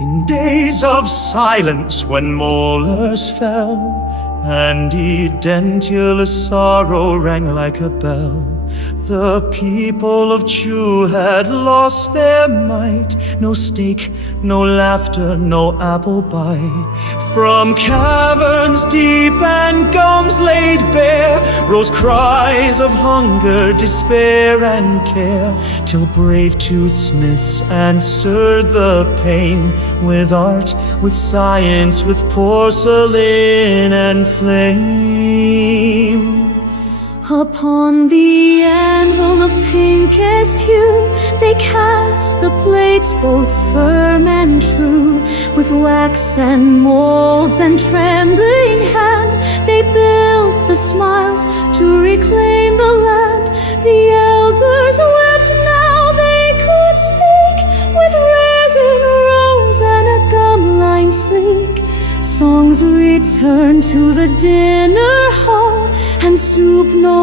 In days of silence when molars fell, and edentulous sorrow rang like a bell, the people of Chu had lost their might. No steak, no laughter, no apple bite. From caverns deep and gums laid bare rose cries of hunger, despair, and care, till brave toothsmiths answered the pain with art, with science, with porcelain and flame. Upon the anvil of pinkest hue they cast the plates both firm and true. With wax and molds and trembling hand they built the smiles to reclaim the land. The elders wept, now they could speak, with resin rose and a gum line sleek. Songs returned to the dinner hall, and soup no